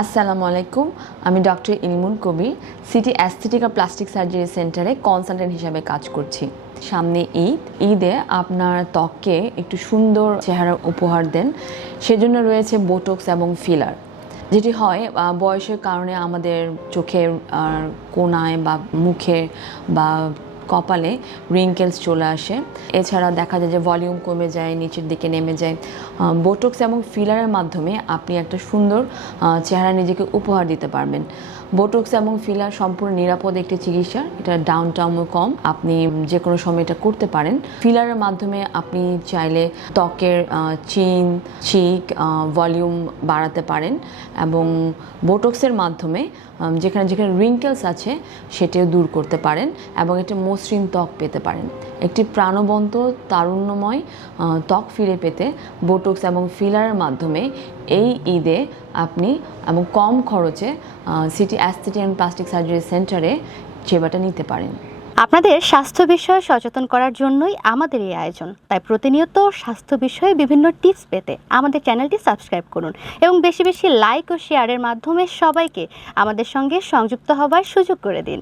আসসালামু আলাইকুম। আমি ডক্টর ইলমুন কবির, সিটি অ্যাস্থেটিক আর প্লাস্টিক সার্জারি সেন্টারে কনসালটেন্ট হিসাবে কাজ করছি। সামনে ঈদে আপনার ত্বককে একটু সুন্দর চেহারা উপহার দেন, সেজন্য রয়েছে বোটক্স এবং ফিলার। যেটি হয় বয়সের কারণে আমাদের চোখের কোণায় বা মুখে বা কপালে রিঙ্কেলস চলে আসে। এছাড়া দেখা যায় যে ভলিউম কমে যায়, নিচের দিকে নেমে যায়। বোটক্স এবং ফিলারের মাধ্যমে আপনি একটা সুন্দর চেহারা নিজেকে উপহার দিতে পারবেন। বোটক্স এবং ফিলার সম্পূর্ণ নিরাপদ একটি চিকিৎসা, এটা ডাউন টাউনও কম, আপনি যে কোনো সময় এটা করতে পারেন। ফিলারের মাধ্যমে আপনি চাইলে ত্বকের চিন, চিক, ভলিউম বাড়াতে পারেন এবং বোটক্সের মাধ্যমে যেখানে যেখানে রিঙ্কেলস আছে সেটিও দূর করতে পারেন এবং একটা মসৃণ ত্বক পেতে পারেন। একটি প্রাণবন্ত তারুণ্যময় ত্বক ফিরে পেতে বোটক্স এবং ফিলারের মাধ্যমে এই ঈদে আপনি এবং কম খরচে city aesthetic and plastic surgery সেন্টারে সেবাটা নিতে পারেন। আপনাদের স্বাস্থ্য বিষয়ে সচেতন করার জন্যই আমাদের এই আয়োজন। তাই প্রতিনিয়ত স্বাস্থ্য বিষয়ে বিভিন্ন টিপস পেতে আমাদের চ্যানেলটি সাবস্ক্রাইব করুন এবং বেশি বেশি লাইক ও শেয়ারের মাধ্যমে সবাইকে আমাদের সঙ্গে সংযুক্ত হবার সুযোগ করে দিন।